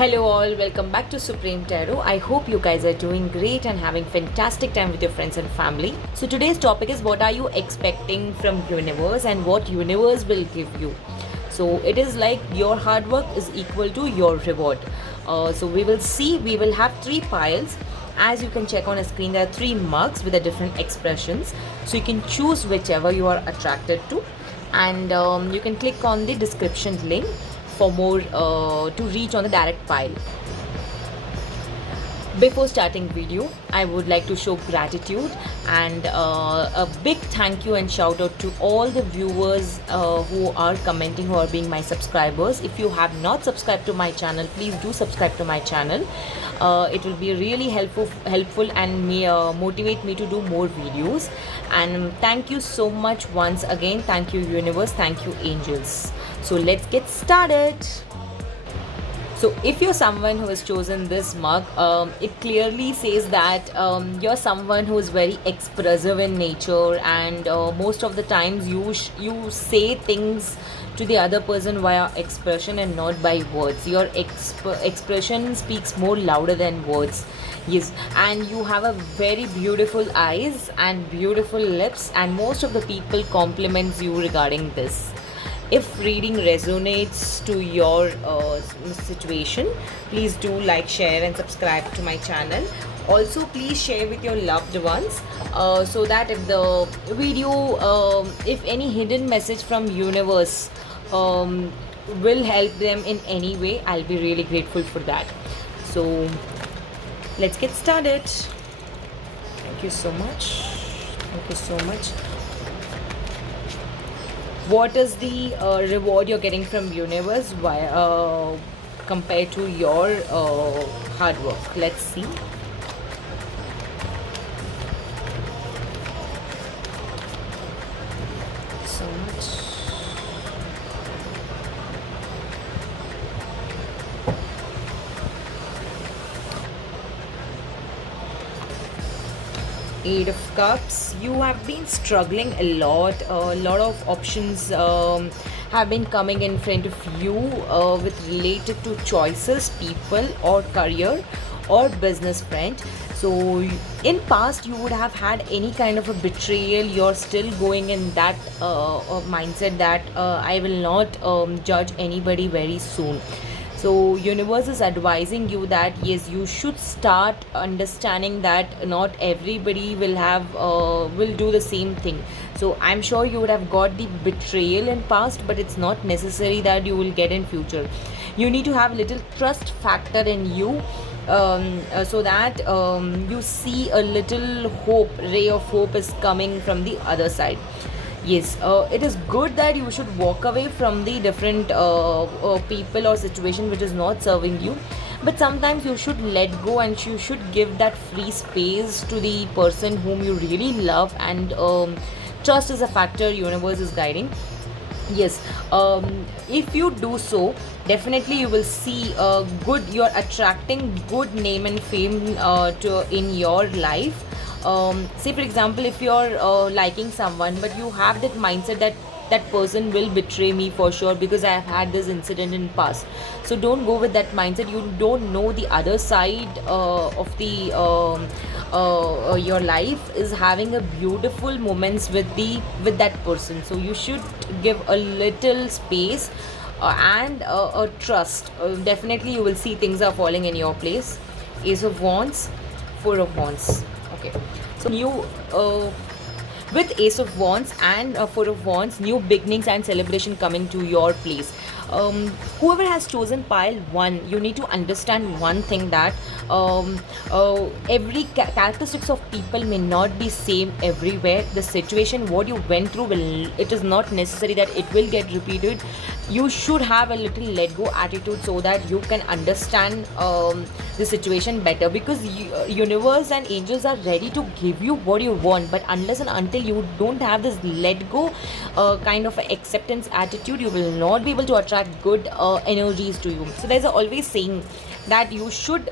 Hello all, welcome back to Supreme Tarot. I hope you guys are doing great and having fantastic time with your friends and family. So today's topic is what are you expecting from universe and what universe will give you. So it is like your hard work is equal to your reward. So we will have three piles. As you can check on a screen, there are three mugs with the different expressions. So you can choose whichever you are attracted to, and you can click on the description link for more to reach on the direct pile. Before starting video, I would like to show gratitude and a big thank you and shout out to all the viewers who are commenting, who are being my subscribers. If you have not subscribed to my channel, please do subscribe to my channel. It will be really helpful and motivate me to do more videos. And thank you so much once again. Thank you universe, thank you angels. So let's get started. So if you're someone who has chosen this mug, it clearly says that you're someone who is very expressive in nature, and most of the times you say things to the other person via expression and not by words. Your expression speaks more louder than words. Yes, and you have a very beautiful eyes and beautiful lips, and most of the people compliments you regarding this. If reading resonates to your situation, please do like, share and subscribe to my channel. Also please share with your loved ones so that if the video if any hidden message from universe will help them in any way, I'll be really grateful for that. So let's get started. Thank you so much. Thank you so much. What is the reward you're getting from universe compared to your hard work? Let's see. So much. Eight of Cups. You have been struggling a lot of options have been coming in front of you with related to choices, people or career or business friend. So in past you would have had any kind of a betrayal. You're still going in that mindset that I will not judge anybody very soon. So universe is advising you that yes, you should start understanding that not everybody will do the same thing. So I'm sure you would have got the betrayal in past, but it's not necessary that you will get in future. You need to have a little trust factor in you, so that you see a little ray of hope is coming from the other side. Yes, it is good that you should walk away from the different people or situation which is not serving you, but sometimes you should let go and you should give that free space to the person whom you really love, and trust is a factor universe is guiding. Yes, if you do so, definitely you will see you're attracting good name and fame in your life. Say for example, if you're liking someone but you have that mindset that that person will betray me for sure because I have had this incident in past, so don't go with that mindset. You don't know the other side of the your life is having a beautiful moments with that person, so you should give a little space and a trust. Definitely you will see things are falling in your place. Ace of Wands, Four of Wands. Okay, so new with Ace of Wands and Four of Wands, new beginnings and celebration coming to your place. Whoever has chosen pile 1, you need to understand one thing, that every characteristics of people may not be same everywhere. The situation what you went through it is not necessary that it will get repeated. You should have a little let go attitude so that you can understand the situation better, because universe and angels are ready to give you what you want, but unless and until you don't have this let go kind of acceptance attitude, you will not be able to attract good energies to you. So there's always saying that you should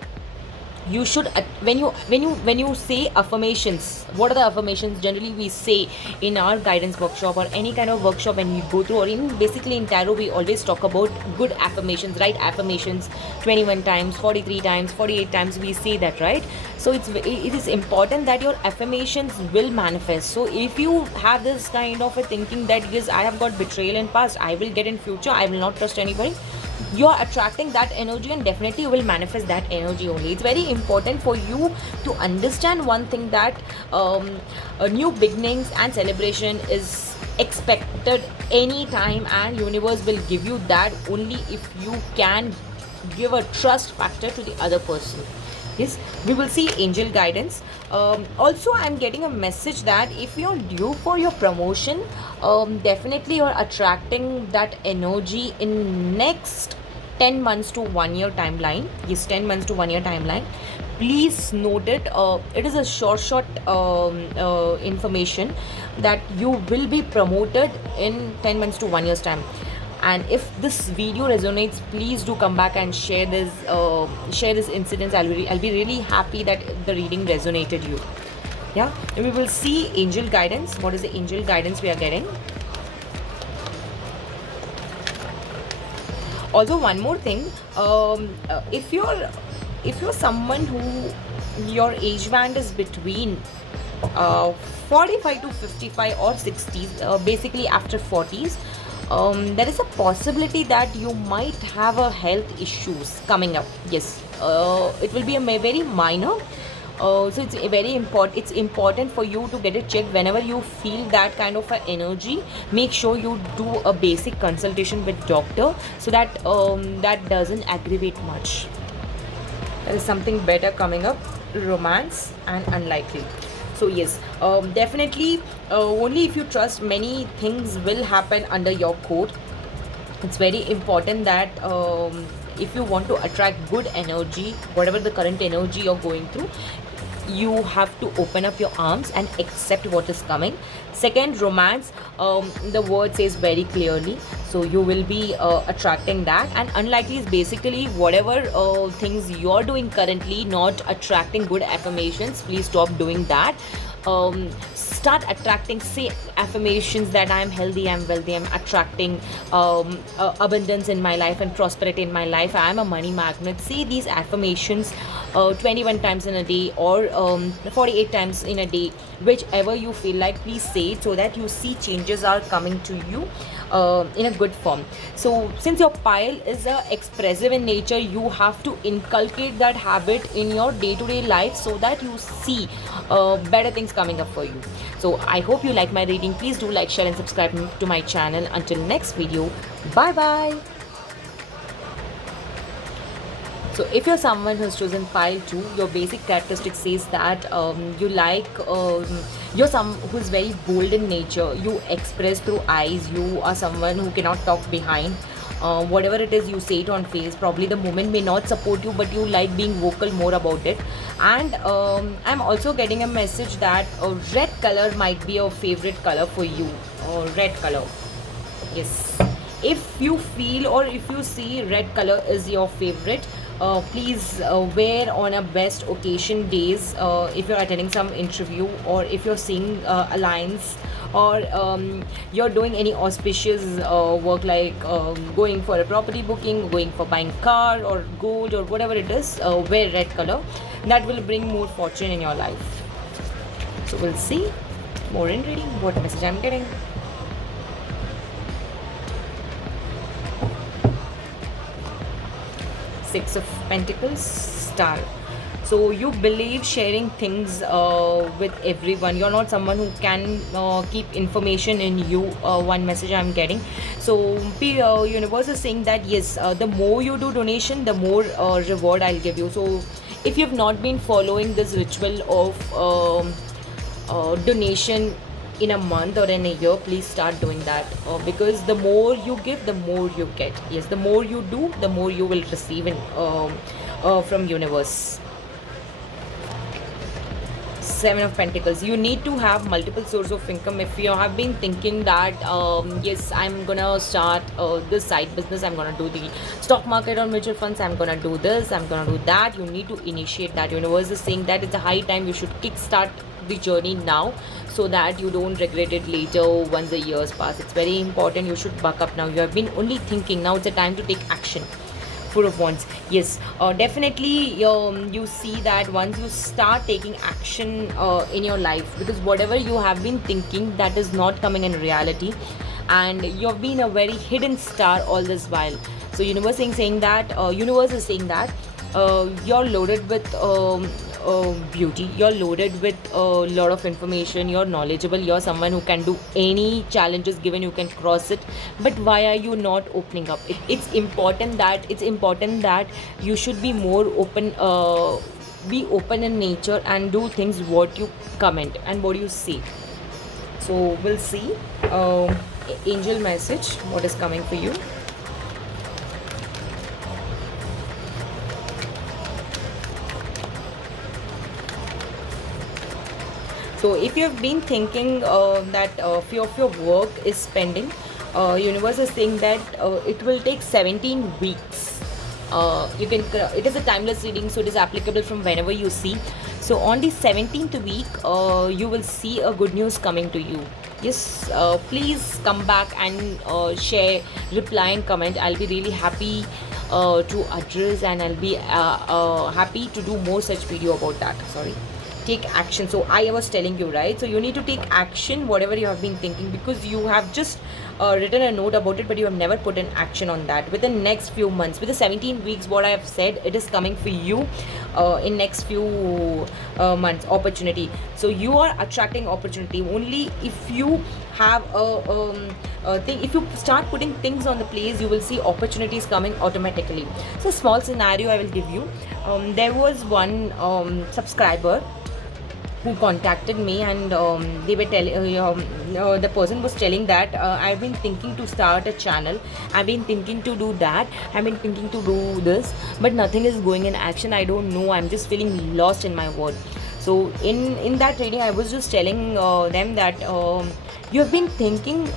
you should when you say affirmations. What are the affirmations generally we say in our guidance workshop or any kind of workshop when we go through, or in basically in tarot we always talk about good affirmations, right? Affirmations 21 times, 43 times, 48 times we say that, right? So it is important that your affirmations will manifest. So if you have this kind of a thinking that yes, I have got betrayal in past, I will get in future, I will not trust anybody, you are attracting that energy and definitely you will manifest that energy only. It's very important for you to understand one thing, that new beginnings and celebration is expected anytime, and universe will give you that only if you can give a trust factor to the other person. Yes, we will see angel guidance. Also, I'm getting a message that if you're due for your promotion, definitely you're attracting that energy in next 10 months to 1 year timeline. Yes, 10 months to 1 year timeline. Please note it. It is a short information that you will be promoted in 10 months to 1 year's time. And if this video resonates, please do come back and share this incident. I'll be really happy that the reading resonated you. Yeah, and we will see angel guidance. What is the angel guidance we are getting? Also, one more thing, if you're someone who your age band is between 45 to 55 or 60s, basically after 40s, there is a possibility that you might have a health issues coming up. Yes, it will be a very minor. So it's a very important. It's important for you to get it checked whenever you feel that kind of a energy. Make sure you do a basic consultation with doctor so that that doesn't aggravate much. There is something better coming up. Romance and unlikely. So yes, definitely only if you trust, many things will happen under your court. It's very important that if you want to attract good energy, whatever the current energy you're going through, you have to open up your arms and accept what is coming. Second, romance, the word says very clearly, so you will be attracting that. And unlikely is basically whatever things you're doing currently not attracting good affirmations, please stop doing that. Start attracting, say affirmations that I am healthy, I'm wealthy, I'm attracting abundance in my life and prosperity in my life, I am a money magnet. Say these affirmations 21 times in a day or 48 times in a day, whichever you feel like, please say it so that you see changes are coming to you in a good form. So since your pile is expressive in nature, you have to inculcate that habit in your day-to-day life so that you see better things coming up for you. So I hope you like my reading. Please do like, share and subscribe to my channel. Until next video, bye bye. So if you're someone who's chosen pile 2, your basic characteristic says that you're some who's very bold in nature. You express through eyes. You are someone who cannot talk behind. Whatever it is, you say it on face. Probably the moment may not support you, but you like being vocal more about it. And I'm also getting a message that red color might be a favorite color for you. Red color. Yes. If you feel or if you see red color is your favorite, please wear on a best occasion days, if you're attending some interview or if you're seeing alliance, or you're doing any auspicious work like going for a property booking, going for buying car or gold or whatever it is, wear red color. That will bring more fortune in your life. So we'll see more in reading what message I'm getting. Six of Pentacles, Star. So you believe sharing things with everyone. You're not someone who can keep information in you. One message I'm getting. So universe is saying that yes, the more you do donation, the more reward I'll give you. So if you've not been following this ritual of donation in a month or in a year, please start doing that, because the more you give, the more you get. Yes, the more you do, the more you will receive from universe. Seven of Pentacles. You need to have multiple source of income. If you have been thinking that yes, I'm gonna start this side business, I'm gonna do the stock market or mutual funds, I'm gonna do this, I'm gonna do that, you need to initiate that. Universe is saying that it's a high time you should kickstart the journey now, so that you don't regret it later once the years pass. It's very important. You should buck up now. You have been only thinking. Now it's a time to take action. Four of Wands. Yes, definitely you see that once you start taking action in your life, because whatever you have been thinking, that is not coming in reality, and you've been a very hidden star all this while. So universe is saying that you're loaded with beauty, you're loaded with a lot of information, you're knowledgeable, you're someone who can do any challenges given, you can cross it. But why are you not opening up? It's important that you should be more open, be open in nature and do things what you comment and what you see. So we'll see angel message, what is coming for you. So if you have been thinking that few of your work is pending, universe is saying that it will take 17 weeks. It is a timeless reading, so it is applicable from whenever you see. So on the 17th week, you will see a good news coming to you. Yes, please come back and share, reply and comment. I'll be really happy to address, and I'll be happy to do more such video about that. Sorry. Take action. So I was telling you, right? So you need to take action whatever you have been thinking, because you have just written a note about it, but you have never put an action on that. Within the next few months, with the 17 weeks, what I have said, it is coming for you in next few months. Opportunity. So you are attracting opportunity only if you have a thing. If you start putting things on the place, you will see opportunities coming automatically. So small scenario I will give you. There was one subscriber who contacted me, and they were telling the person was telling that I've been thinking to start a channel, I've been thinking to do that, I've been thinking to do this, but nothing is going in action. I don't know, I'm just feeling lost in my world. So in that reading, I was just telling them that you have been thinking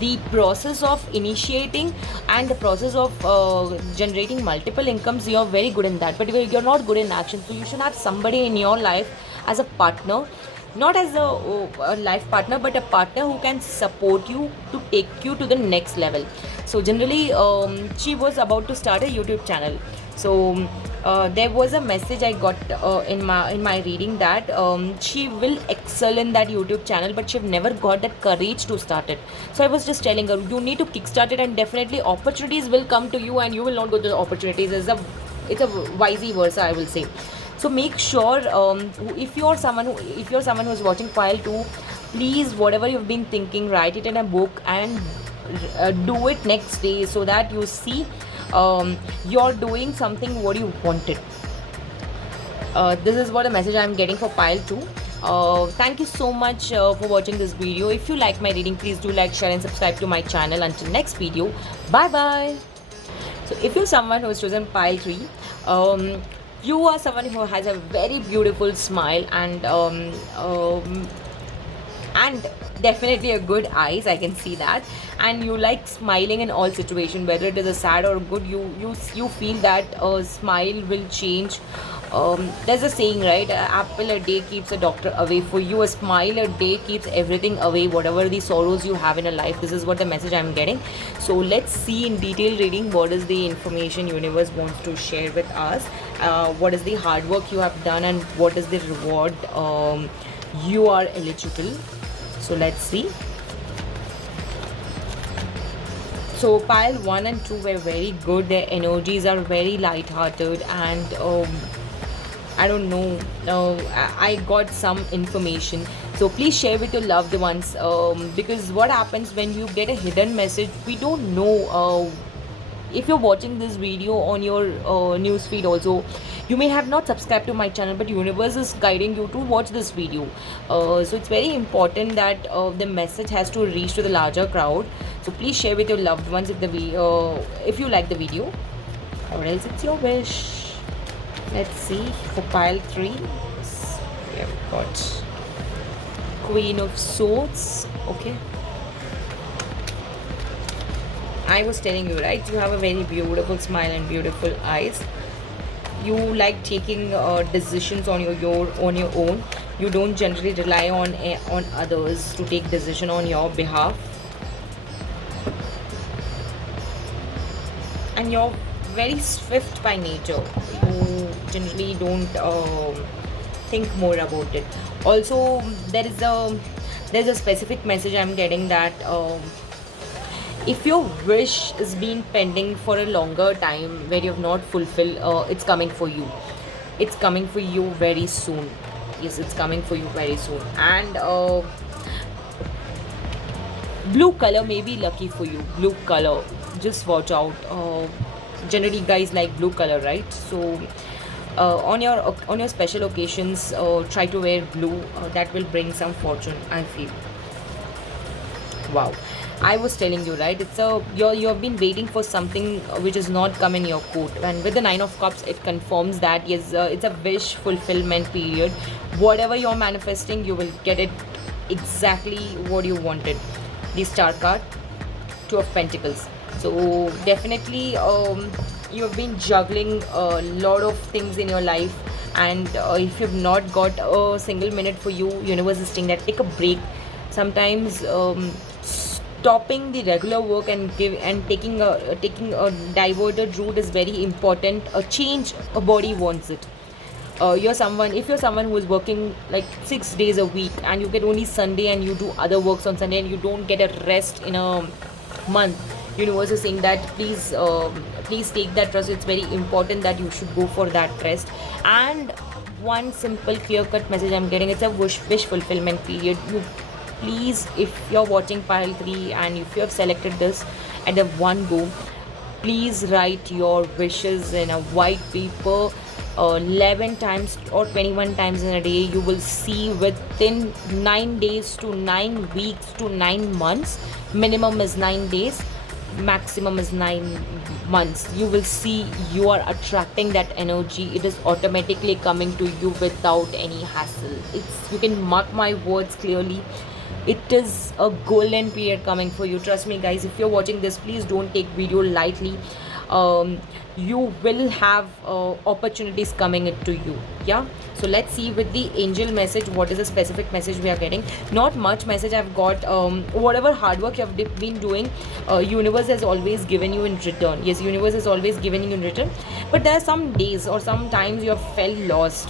the process of initiating and the process of generating multiple incomes. You're very good in that, but you're not good in action. So you should have somebody in your life as a partner, not as a life partner, but a partner who can support you to take you to the next level. So generally she was about to start a YouTube channel. So there was a message I got in my reading that she will excel in that YouTube channel, but she never got that courage to start it. So I was just telling her, you need to kickstart it, and definitely opportunities will come to you, and you will not go to the opportunities. It's a vice versa, I will say. So make sure if you're someone who is watching Pile 2, please, whatever you've been thinking, write it in a book and do it next day, so that you see you're doing something what you wanted. This is what a message I'm getting for Pile 2. Thank you so much for watching this video. If you like my reading, please do like, share and subscribe to my channel. Until next video, bye bye. So if you're someone who has chosen Pile 3, you are someone who has a very beautiful smile and definitely a good eyes, I can see that, and you like smiling in all situations, whether it is a sad or good. You feel that a smile will change. There's a saying, right? An apple a day keeps a doctor away. For you, a smile a day keeps everything away, whatever the sorrows you have in a life. This is what the message I'm getting. So let's see in detail reading what is the information universe wants to share with us. What is the hard work you have done, and what is the reward you are eligible. So let's see. So pile 1 and 2 were very good. Their energies are very light-hearted, and I don't know, I got some information. So please share with your loved ones, because what happens when you get a hidden message, we don't know. If you're watching this video on your news feed also, you may have not subscribed to my channel, but universe is guiding you to watch this video. So it's very important that the message has to reach to the larger crowd. So please share with your loved ones if you like the video, or else it's your wish. Let's see for pile 3. We have got Queen of Swords. Okay, I was telling you, right? You have a very beautiful smile and beautiful eyes. You like taking decisions on your own. You don't generally rely on others to take decision on your behalf, and you're very swift by nature. You generally don't think more about it. Also, there's a specific message I'm getting that if your wish is being pending for a longer time where you have not fulfilled, it's coming for you. It's coming for you very soon. Yes, it's coming for you very soon. And blue color may be lucky for you. Blue color, just watch out. Generally, guys like blue color, right? So on your special occasions, try to wear blue. That will bring some fortune, I feel. Wow, I was telling you, right? It's a you've been waiting for something which is not come in your court, and with the Nine of Cups, it confirms that yes, it's a wish fulfillment period. Whatever you're manifesting, you will get it exactly what you wanted. The Star card, Two of Pentacles. So definitely, you have been juggling a lot of things in your life, and if you've not got a single minute for you, universe is saying that take a break. Sometimes stopping the regular work and taking a diverted route is very important. A change, a body wants it. If you're someone who is working like 6 days a week and you get only Sunday and you do other works on Sunday and you don't get a rest in a month, universe is saying that please take that rest. It's very important that you should go for that rest. And one simple clear cut message I'm getting, it's a wish fulfillment period. You please, if you're watching pile 3 and if you have selected this at the one go, please write your wishes in a white paper 11 times or 21 times in a day. You will see within 9 days to 9 weeks to 9 months, minimum is 9 days, maximum is 9 months, you will see you are attracting that energy. It is automatically coming to you without any hassle. You can mark my words clearly. It is a golden period coming for you. Trust me, guys. If you're watching this, please don't take video lightly. You will have opportunities coming into you. Yeah, so let's see with the angel message what is the specific message we are getting. Not much message I've got. Whatever hard work you have been doing, universe has always given you in return. Yes, universe has always given you in return, but there are some days or some times you have felt lost.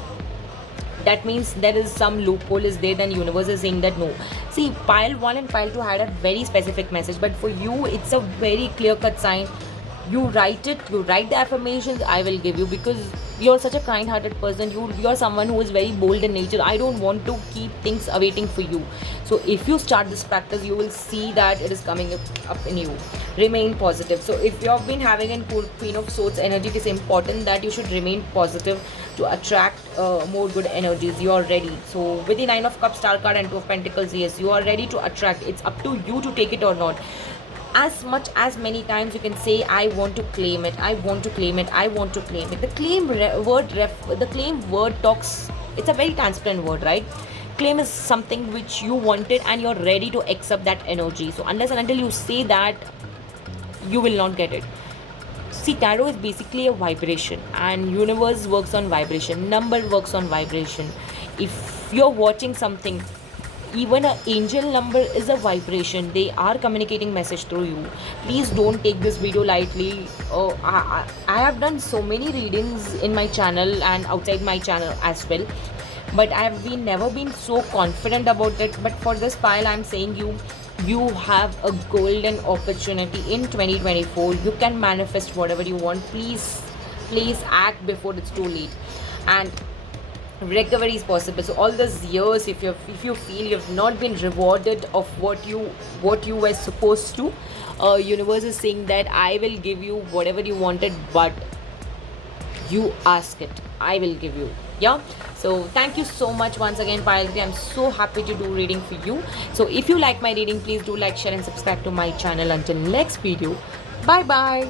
That means there is some loophole is there, then universe is saying that no. See, pile 1 and pile 2 had a very specific message, but for you it's a very clear cut sign. You write the affirmations I will give you, because you're such a kind hearted person. You're someone who is very bold in nature. I don't want to keep things awaiting for you. So if you start this practice, you will see that it is coming up in you. Remain positive. So if you have been having a Queen of Swords energy, it is important that you should remain positive to attract more good energies. You are ready. So with the Nine of Cups, Star card and Two of Pentacles, yes, you are ready to attract. It's up to you to take it or not. As many times you can say I want to claim it, I want to claim it, I want to claim it. The claim word talks. It's a very transparent word, right? Claim is something which you wanted and you're ready to accept that energy. So unless and until you say that, you will not get it. See, tarot is basically a vibration, and universe works on vibration, number works on vibration. If you're watching something, even an angel number is a vibration. They are communicating message through you. Please don't take this video lightly. I have done so many readings in my channel and outside my channel as well, but I have never been so confident about it. But for this pile, I'm saying you have a golden opportunity in 2024. You can manifest whatever you want. Please act before it's too late. And recovery is possible. So all those years, if you feel you have not been rewarded of what you were supposed to, universe is saying that I will give you whatever you wanted, but you ask it, I will give you. Yeah, so thank you so much once again, pile 3. I'm so happy to do reading for you. So if you like my reading, please do like, share and subscribe to my channel. Until next video, bye bye.